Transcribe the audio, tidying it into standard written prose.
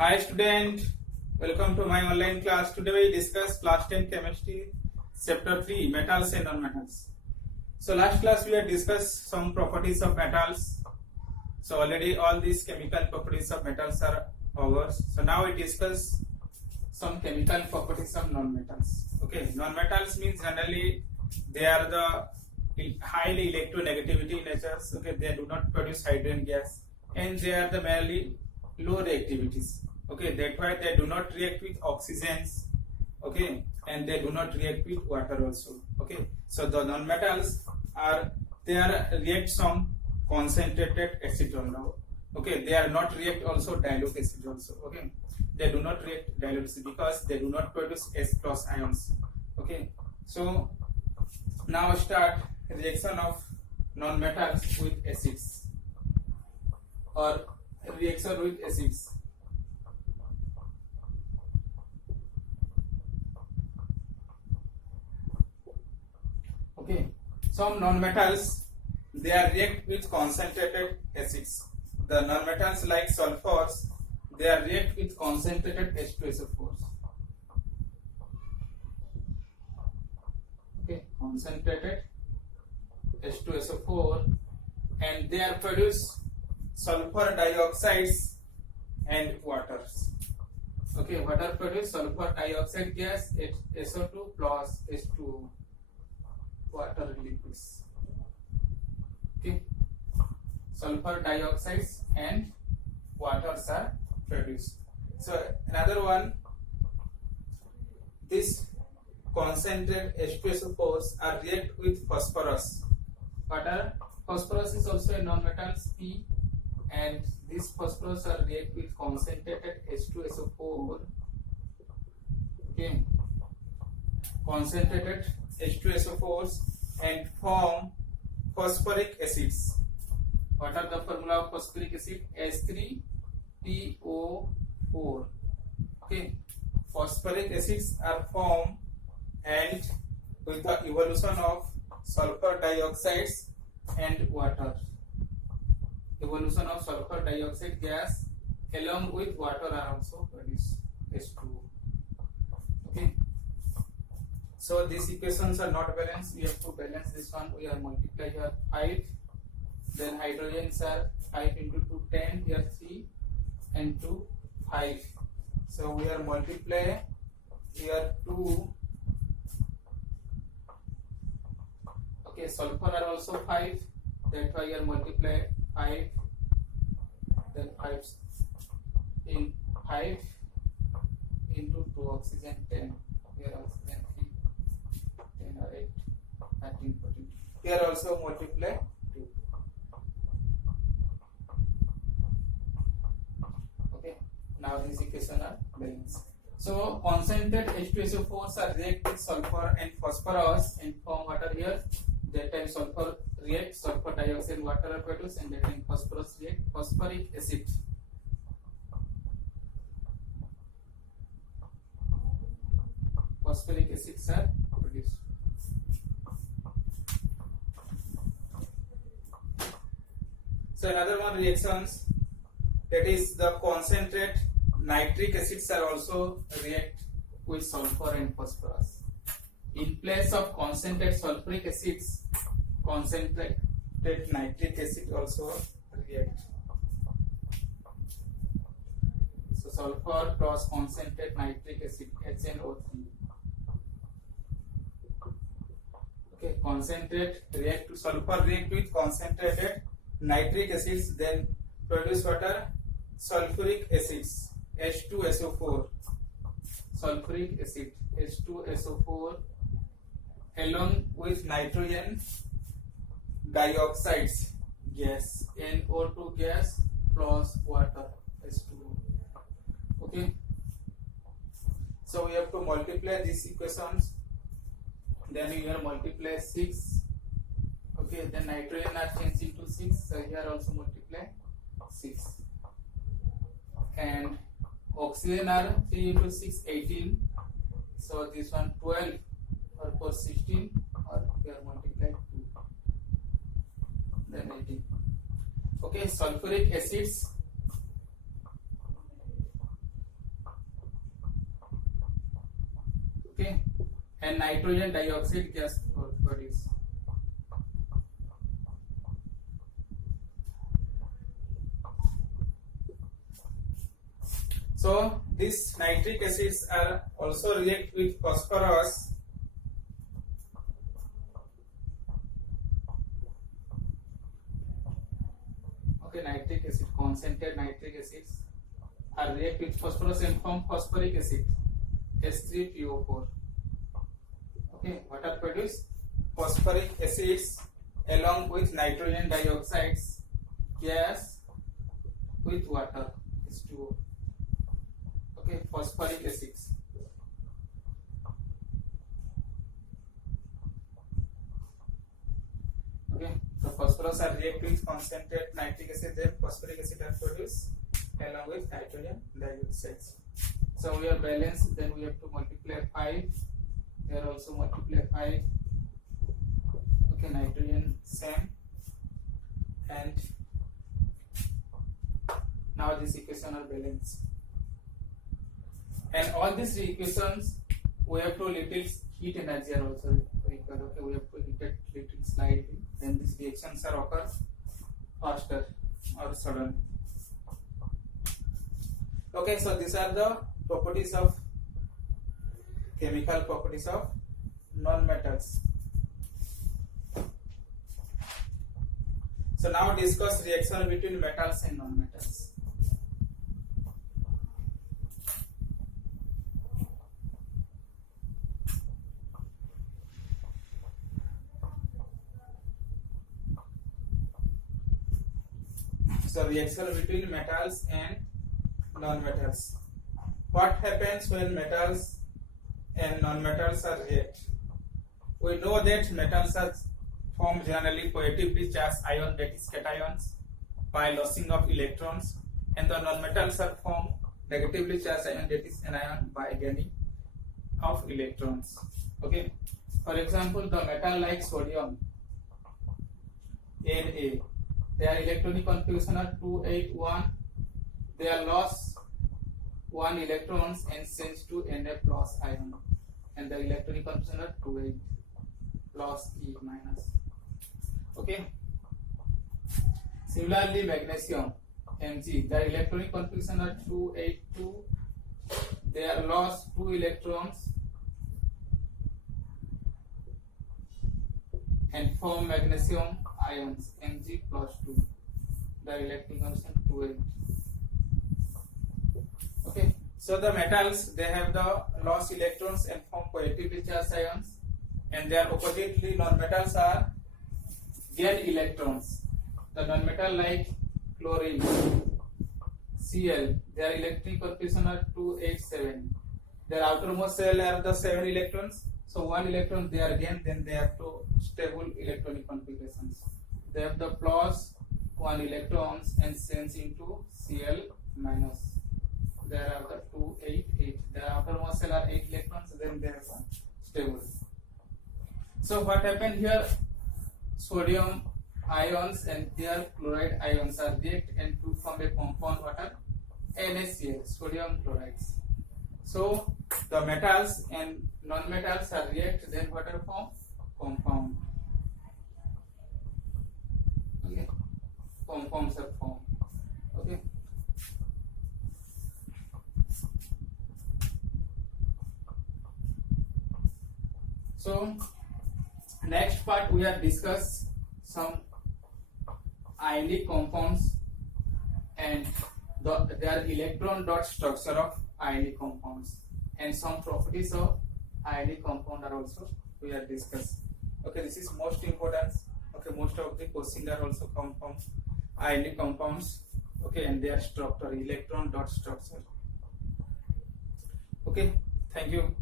Hi student, welcome to my online class. Today we discuss class 10 chemistry chapter 3 metals and non-metals. So last class we had discussed some properties of metals. So already all these chemical properties of metals are ours. So now we discuss some chemical properties of non-metals. Okay, non-metals means generally they are the highly electronegativity natures. Okay, they do not produce hydrogen gas and they are the merely low reactivities. Okay, that's why they do not react with oxygens. Okay, and they do not react with water also. Okay, so the non-metals are react some concentrated acid now. Okay, they are not react also dilute acid also. Okay, they do not react dilute acid because they do not produce S plus ions. Okay, so now start reaction of non-metals with acids or reaction with acids. Okay, some non-metals they are react with concentrated acids. The non-metals like sulfurs they are react with concentrated H2SO4s. Okay, concentrated H2SO4 and they are produce sulfur dioxides and waters. Okay, water produce sulfur dioxide gas SO2 plus H2O. Water liquids. Okay, sulfur dioxides and waters are produced. So another one, this concentrated H2SO4s are react with phosphorus. Water phosphorus is also a non-metal P, and this phosphorus are react with concentrated H2SO4. Okay, concentrated H2SO4s and form phosphoric acids. What are the formula of phosphoric acid? H3PO4. Okay, phosphoric acids are formed and with the evolution of sulfur dioxides and water. Evolution of sulfur dioxide gas along with water are also produced H2O. Okay. So these equations are not balanced. We have to balance this one. We are multiply here 5. Then hydrogens are 5 into 2 10. Here 3 and 2 5. So we are multiply here 2. Okay, sulfur are also 5. That's why we are multiply 5. Then 5 in 5 into 2 oxygen 10. Here oxygen 3. 10 or 8, 13, 14. Here also multiply 2. Okay, now these equations are balanced. So concentrated H2SO4s are react with sulfur and phosphorus and form water here. That time sulfur react, sulfur dioxide and water are produced, and that time phosphorus react, phosphoric acid. Phosphoric acids are produced. So another one reactions, that is the concentrate nitric acids are also react with sulfur and phosphorus. In place of concentrated sulfuric acids, concentrated nitric acid also react. So sulfur plus concentrated nitric acid HNO3. Okay, concentrate react to sulfur react with concentrated nitric acids, then produce water sulfuric acids H2SO4. Sulfuric acid H2SO4 along with nitrogen dioxides gas NO2 gas plus water H2O. Okay, so we have to multiply these equations. Then we will multiply 6. Okay, then nitrogen are changed into 6. So here also multiply 6. And oxygen are 3 into 6, 18. So this one 12 or for 16 or here multiply 2. Then 18. Okay, sulfuric acids and nitrogen dioxide gas produced. So these nitric acids are also react with phosphorus nitric acid, concentrated nitric acids are react with phosphorus and form phosphoric acid H3PO4. Okay, what are produced? Phosphoric acids along with nitrogen dioxides gas with water H2O. Okay, phosphoric acids. Okay, the phosphorus are react with concentrated nitric acid, then phosphoric acid are produced along with nitrogen dioxides. So we are balanced, then we have to multiply 5. Here also multiply 5. Okay, nitrogen same, and now this equation are balanced. And all these equations we have to little heat energy are also required. Okay, we have to heat it little slightly, then these reactions are occur faster or sudden. Okay, so these are the properties of chemical properties of non-metals. So now discuss reaction between metals and non-metals. So reaction between metals and non-metals. What happens when metals and non-metals are react? We know that metals are formed generally positively charged ion, that is cations, by losing of electrons, and the non-metals are formed negatively charged ion, that is anion, by gaining of electrons. Okay. For example, the metal like sodium, Na, their electronic configuration are 281. They are lost 1 electrons and changed to Na plus ion, and the electronic configuration are 28 plus E minus. Okay. Similarly, magnesium Mg, their electronic configuration are 282. They are lost 2 electrons and form magnesium ions Mg plus 2. The electronic configuration 28. Okay, so the metals, they have the lost electrons and form positively charged ions, and their oppositely non-metals are gain electrons. The non-metal like chlorine, Cl, their electric configuration are 287. Their outermost shell have the 7 electrons, so 1 electron they are gained, then they have to stable electronic configurations. They have the plus 1 electrons and change into Cl minus. There are the 288. The outermost shell are 8 electrons, then they have one stable. So what happened here? Sodium ions and their chloride ions are react and to form a compound, what are NaCl, sodium chlorides. So the metals and non-metals are react, then what are form? Compound. Okay, compounds are formed. Okay. So next part we have discussed some ionic compounds and their electron dot structure of ionic compounds, and some properties of ionic compound are also we have discussed. Okay, this is most important. Okay, most of the questions are also come from ionic compounds. Okay, and their structure, electron dot structure. Okay, thank you.